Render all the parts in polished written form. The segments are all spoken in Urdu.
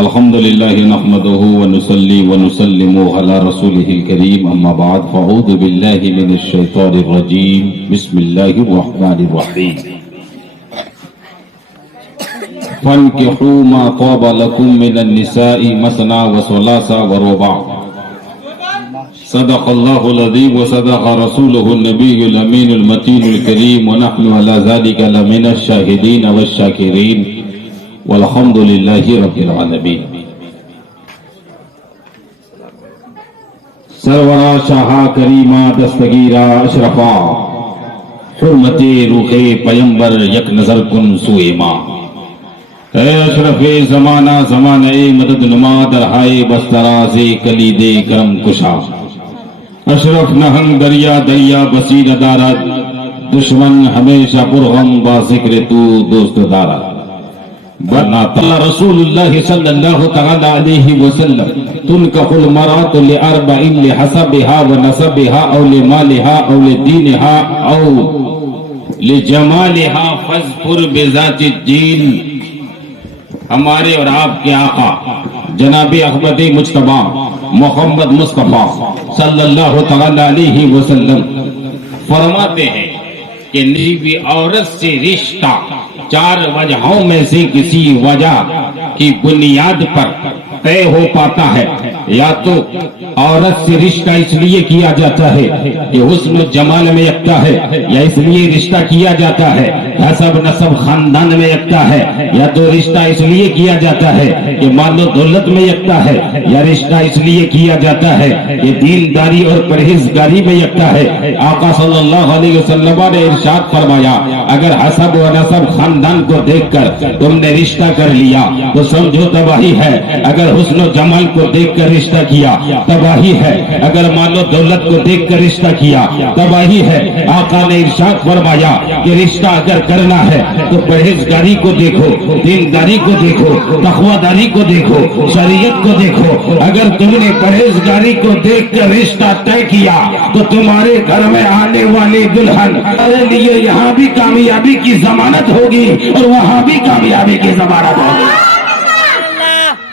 الحمد لله نحمده ونصلي ونسلم على رسوله الكريم اما بعد فاعوذ بالله من الشيطان الرجيم بسم الله الرحمن الرحيم فانكحوا ما طاب لكم من النساء مثنى وثلاث ورباع صدق الله العظيم وصدق رسوله النبي الامين المتين الكريم ونحن على ذلك لمن الشاهدين والشاكرين والحمد للہ رب العالمین۔ سرورا شاہا کریمہ دستگیرہ اشرفا حرمت روح پیمبر یک نظر کن سوئے ماں، اے اشرف زمانہ زمانہ مدد نما درہائے بستراز کلید کرم کشا، اشرف نہنگ دریا دریا بصیر دارت، دشمن ہمیشہ پرغم با ذکر تو دوست دارت۔ رسول اللہ صلی اللہ تعالی علیہ وسلم تنکح المرأة لأربع لحسبها ونسبها او لمالها او لدینها او لجمالها فاظفر بذات الدین۔ ہمارے اور آپ کے آقا جناب احمد مجتبی محمد مصطفیٰ صلی اللہ تعالی علیہ وسلم فرماتے ہیں کہ نیوی عورت سے رشتہ چار وجہوں میں سے کسی وجہ کی بنیاد پر طے ہو پاتا ہے۔ یا تو عورت سے رشتہ اس لیے کیا جاتا ہے کہ حسن و جمال میں یکتا ہے، یا اس لیے رشتہ کیا جاتا ہے حسب نسب خاندان میں یکتا ہے، یا تو رشتہ اس لیے کیا جاتا ہے کہ مال و دولت میں یکتا ہے، یا رشتہ اس لیے کیا جاتا ہے کہ دینداری اور پرہیزگاری میں یکتا ہے۔ آقا صلی اللہ علیہ وسلم نے ارشاد فرمایا اگر حسب و نسب خاندان کو دیکھ کر تم نے رشتہ کر لیا تو سمجھو تباہی ہے، اگر حسن و جمال کو دیکھ کر رشتہ کیا تباہی ہے، اگر مال و دولت کو دیکھ کر رشتہ کیا تباہی ہے۔ آقا نے ارشاد فرمایا کہ رشتہ اگر کرنا ہے تو پرہیزگاری کو دیکھو، دینداری کو دیکھو، تقویداری کو دیکھو، شریعت کو دیکھو۔ اگر تم نے پرہیزگاری کو دیکھ کر رشتہ طے کیا تو تمہارے گھر میں آنے والی دلہن تمہارے لیے یہاں بھی کامیابی کی ضمانت ہوگی اور وہاں بھی کامیابی کی ضمانت ہوگی،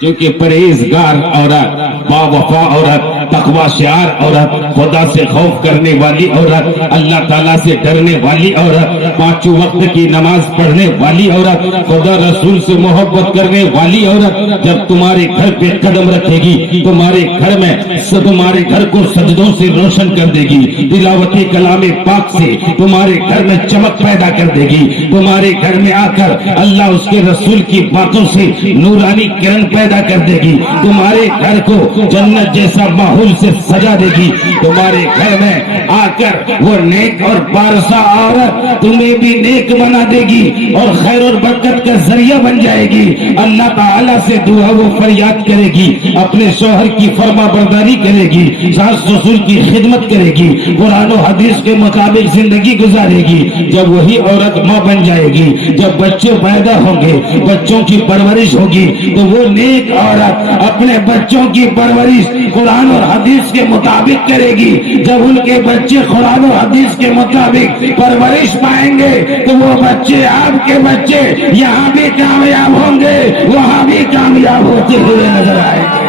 کیونکہ پرہیزگار عورت، با وفا عورت، تقوی شعار عورت، خدا سے خوف کرنے والی عورت، اللہ تعالیٰ سے ڈرنے والی عورت، پانچوں وقت کی نماز پڑھنے والی عورت، خدا رسول سے محبت کرنے والی عورت جب تمہارے گھر پہ قدم رکھے گی تمہارے گھر میں تمہارے گھر کو سجدوں سے روشن کر دے گی، تلاوت کلام پاک سے تمہارے گھر میں چمک پیدا کر دے گی، تمہارے گھر میں آ کر اللہ اس کے رسول کی باتوں سے نورانی کرن پیدا کر دے گی، تمہارے گھر کو جنت جیسا ماحول سے سجا دے گی، تمہارے گھر میں آ کر وہ نیک اور پارسا عورت تمہیں بھی نیک بنا دے گی اور خیر اور برکت کا ذریعہ بن جائے گی۔ اللہ تعالیٰ سے دعا و فریاد کرے گی، اپنے شوہر کی فرما برداری کرے گی، ساس سسر کی خدمت کرے گی، قرآن و حدیث کے مطابق زندگی گزارے گی۔ جب وہی عورت ماں بن جائے گی، جب بچے پیدا ہوں گے، بچوں کی پرورش ہوگی، تو وہ نیک عورت اپنے بچوں کی پرورش قرآن اور حدیث کے مطابق کرے گی۔ جب ان کے بچے قرآن اور حدیث کے مطابق پرورش پائیں گے تو وہ بچے آپ کے بچے یہاں بھی کامیاب ہوں گے، وہاں بھی کامیاب ہوتے ہوئے نظر آئیں گے۔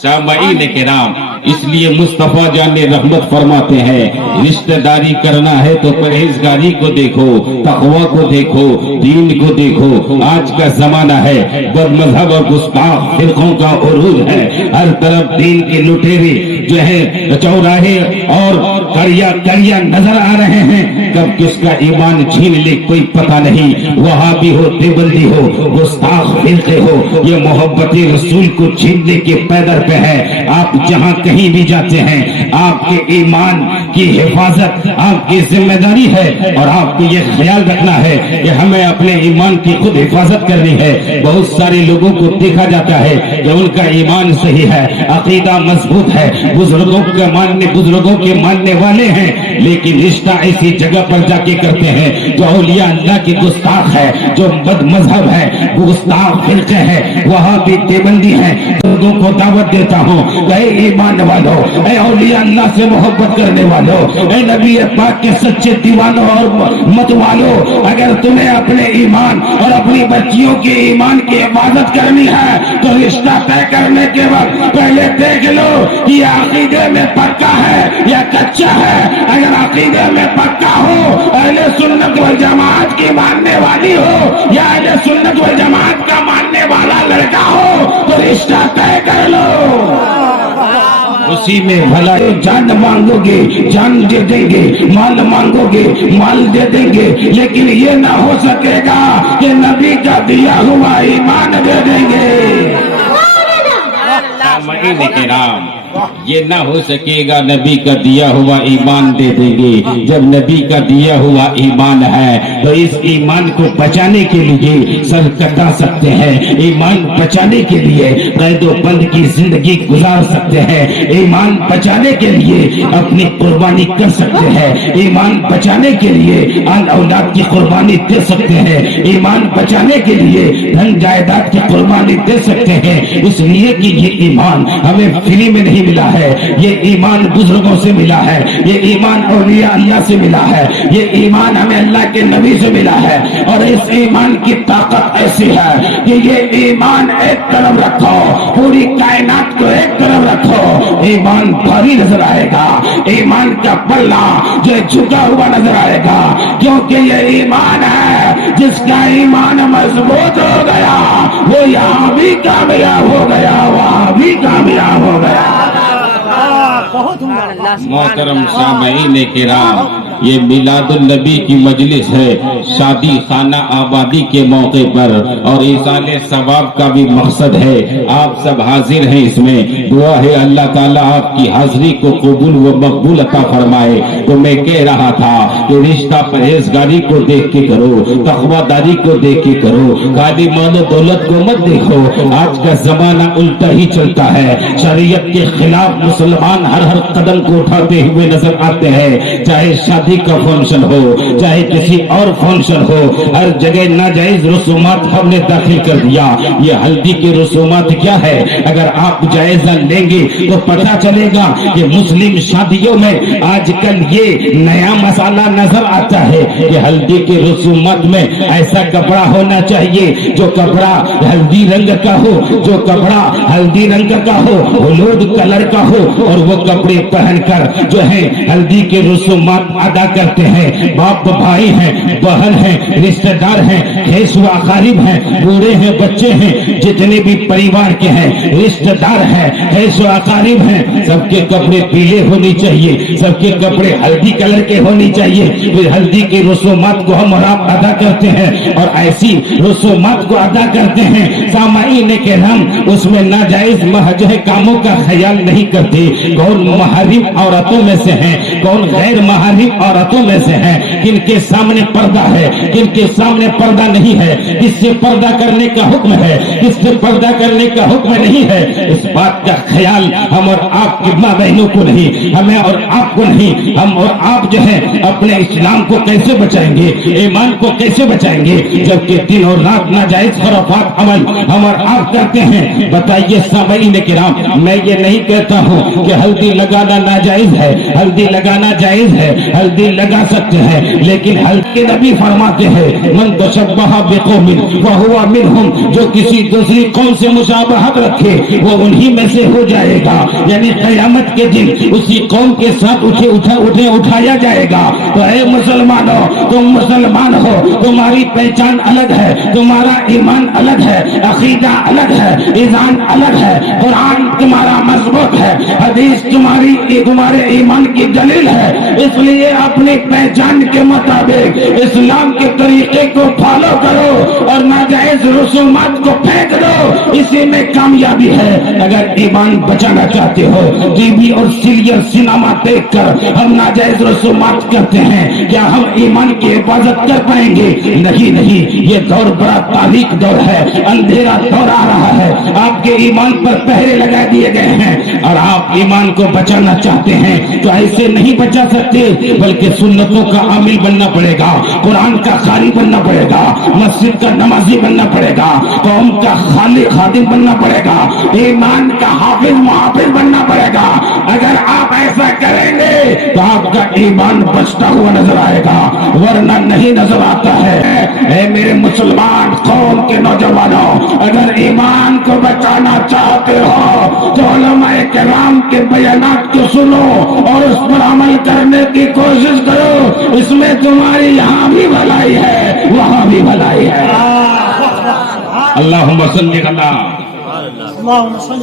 سامعین کرام، اس لیے مصطفیٰ جان رحمت فرماتے ہیں رشتہ داری کرنا ہے تو پرہیزگاری کو دیکھو، تقوی کو دیکھو، دین کو دیکھو۔ آج کا زمانہ ہے بد مذہب اور گستاخ فرقوں کا عروج ہے، ہر طرف دین کے لٹیرے جو ہے چوراہے اور کریا نظر آ رہے ہیں، کب کس کا ایمان چھین لے کوئی پتہ نہیں۔ وہاں بھی ہو، دیوبندی ہو، گستاخ فرقے ہو، یہ محبت رسول کو چھیننے کے پیدر پہ ہے۔ آپ جہاں کہیں بھی جاتے ہیں آپ کے ایمان کی حفاظت آپ کی ذمہ داری ہے، اور آپ کو یہ خیال رکھنا ہے کہ ہمیں اپنے ایمان کی خود حفاظت کرنی ہے۔ بہت سارے لوگوں کو دیکھا جاتا ہے کہ ان کا ایمان صحیح ہے، عقیدہ مضبوط ہے، بزرگوں کے ماننے والے ہیں، لیکن رشتہ ایسی جگہ پر جا کے کرتے ہیں جو اولیاء اللہ کی گستاخ ہے، جو بد مذہب ہے، گستاخ فرقے ہے، وہاں بھی دیوبندی ہے۔ لوگوں کو دعوت دیتا ہوں، اے ایمان والو، اے اولیاء اللہ سے محبت کرنے والو، والوں، اے نبی پاک کے سچے دیوانوں اور مت والوں، اگر تمہیں اپنے ایمان اور اپنی بچیوں کے ایمان کی حفاظت کرنی ہے تو رشتہ طے کرنے کے وقت پہلے دیکھ لو کہ یہ عقیدے میں پکا ہے یا کچا ہے۔ اگر عقیدے میں پکا ہو، اہل سنت والجماعت کی ماننے والی ہو یا اہل سنت والجماعت کا ماننے والا لڑکا ہو تو رشتہ طے کر لو، اسی میں بھلا۔ جان مانگو گے جان دے دیں گے، مال مانگو گے مال دے دیں گے، لیکن یہ نہ ہو سکے گا کہ نبی کا دیا ہوا ایمان دے دیں گے۔ سامعین کرام، یہ نہ ہو سکے گا نبی کا دیا ہوا ایمان دے دیں گے۔ جب نبی کا دیا ہوا ایمان ہے تو اس ایمان کو بچانے کے لیے سر کٹا سکتے ہیں، ایمان بچانے کے لیے قید و بند کی زندگی گزار سکتے ہیں، ایمان بچانے کے لیے اپنی قربانی کر سکتے ہیں، ایمان بچانے کے لیے آل اولاد کی قربانی دے سکتے ہیں، ایمان بچانے کے لیے دھن جائیداد کی قربانی دے سکتے ہیں، اس لیے کہ یہ ایمان ہمیں فری میں نہیں ملا ہے، یہ ایمان بزرگوں سے ملا ہے، یہ ایمان اولیاء اللہ سے ملا ہے، یہ ایمان ہمیں اللہ کے نبی سے ملا ہے۔ اور اس ایمان کی طاقت ایسی ہے کہ یہ ایمان ایک طرف رکھو، پوری کائنات کو ایک طرف رکھو، ایمان بھاری نظر آئے گا، ایمان کا پلہ جو جھکا ہوا نظر آئے گا، کیونکہ یہ ایمان ہے جس کا ایمان مضبوط ہو گیا وہ یہاں بھی کامیاب ہو گیا، وہاں بھی کامیاب ہو گیا۔ محترم سامعین کرام، یہ میلاد النبی کی مجلس ہے، شادی خانہ آبادی کے موقع پر، اور ایصال ثواب کا بھی مقصد ہے۔ آپ سب حاضر ہیں، اس میں دعا ہے اللہ تعالیٰ آپ کی حاضری کو قبول و مقبول عطا فرمائے۔ تو میں کہہ رہا تھا کہ رشتہ پرہیزگاری کو دیکھ کے کرو، تقوی داری کو دیکھ کے کرو، خالی مال و دولت کو مت دیکھو۔ آج کا زمانہ الٹا ہی چلتا ہے، شریعت کے خلاف مسلمان ہر قدم کو اٹھاتے ہوئے نظر آتے ہیں، چاہے شادی کا فنکشن ہو چاہے کسی اور فنکشن ہو، ہر جگہ ناجائز رسومات ہم نے داخل کر دیا۔ یہ ہلدی کے رسومات کیا ہے؟ اگر آپ جائزہ لیں گے تو پتہ چلے گا کہ مسلم شادیوں میں آج کل یہ نیا مسئلہ نظر آتا ہے کہ ہلدی کے رسومات میں ایسا کپڑا ہونا چاہیے جو کپڑا ہلدی رنگ کا ہو، جو کپڑا ہلدی رنگ کا ہو، ہلود کلر کا ہو، اور وہ کپڑے پہن کر جو ہے ہلدی کے رسومات ادا کرتے ہیں۔ باپ بھائی ہیں، بہن ہیں، رشتہ دار ہیں، خیش و اقارب ہیں، بوڑھے ہیں، بچے ہیں، جتنے بھی پریوار کے ہیں، رشتہ دار ہیں، خیش و اقارب ہیں، سب کے کپڑے پیلے ہونے چاہیے، سب کے کپڑے ہلدی کلر کے ہونے چاہیے۔ پھر ہلدی کے رسومات کو ہم اور آپ ادا کرتے ہیں، اور ایسی رسومات کو ادا کرتے ہیں سامعین کرام، اس میں ناجائز محض کاموں کا خیال نہیں کرتے۔ کون محرم عورتوں میں سے ہیں، کون غیر محرم عورتوں میں سے ہیں، کن کے سامنے پردہ ہے، کن کے سامنے پردہ نہیں ہے، کس سے پردہ کرنے کا حکم ہے، کس سے پردہ کرنے کا حکم نہیں ہے، اس بات کا خیال ہم اور آپ کی ماں بہنوں کو نہیں، ہمیں اور آپ کو نہیں۔ ہم اور آپ جو ہے اپنے اسلام کو کیسے بچائیں گے، ایمان کو کیسے بچائیں گے، جبکہ دن اور رات ناجائز خرافات عمل ہم اور آپ کرتے ہیں۔ بتائیے سامعین کرام، میں یہ نہیں کہتا ہوں کہ ہلدی لگانا ناجائز ہے، ہلدی لگانا جائز ہے، ہلدی لگا سکتے ہیں، لیکن ہلدی نبی فرماتے ہیں من تشبہ بقوم فہو منہم، جو کسی دوسری قوم سے مشابہت رکھے وہ انہی میں سے ہو جائے گا، یعنی قیامت کے دن اسی قوم کے ساتھ اٹھایا جائے گا۔ تو اے مسلمانوں، تم مسلمان ہو، تمہاری پہچان الگ ہے، تمہارا ایمان الگ ہے، عقیدہ الگ ہے، ایمان الگ ہے، قرآن تمہارا مضبوط ہے، حدیث تمہارے ایمان کی دلیل ہے، اس لیے اپنی پہچان کے مطابق اسلام کے طریقے کو فالو کرو اور ناجائز رسومات کو پھینک دو، اسی میں کامیابی ہے۔ اگر ایمان بچانا چاہتے ہو، ٹی وی اور سیریل سینما دیکھ کر ہم ناجائز رسومات کرتے ہیں، کیا ہم ایمان کی حفاظت کر پائیں گے؟ نہیں، یہ دور بڑا تاریک دور ہے، اندھیرا دور آ رہا ہے، آپ کے ایمان پر پہرے لگا دیے گئے ہیں، اور آپ ایمان کو بچانا چاہتے ہیں تو ایسے نہیں بچا سکتے، بلکہ سنتوں کا عامل بننا پڑے گا، قرآن کا قاری بننا پڑے گا، مسجد کا نمازی بننا بننا پڑے گا، قوم کا خادم بننا پڑے گا، ایمان کا حافظ محافظ بننا پڑے گا۔ اگر آپ ایسا کریں گے تو آپ کا ایمان بچتا ہوا نظر آئے گا، ورنہ نہیں نظر آتا ہے۔ اے میرے مسلمان قوم کے نوجوانوں، اگر ایمان کو بچانا چاہتے ہو تو علماء کرام کے بیانات کو سنو اور اس پر عمل کرنے کی کوشش کرو، اس میں تمہاری یہاں بھی بھلائی ہے وہاں بھی بھلائی ہے۔ اللہم صلی علی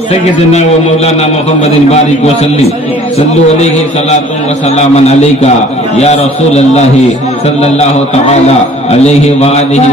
سیدنا و مولانا محمد بارک وسلم، صلو علیہ صلاۃ و سلام علیکہ یا رسول اللہ صلی اللہ تعالی علیہ وآلہ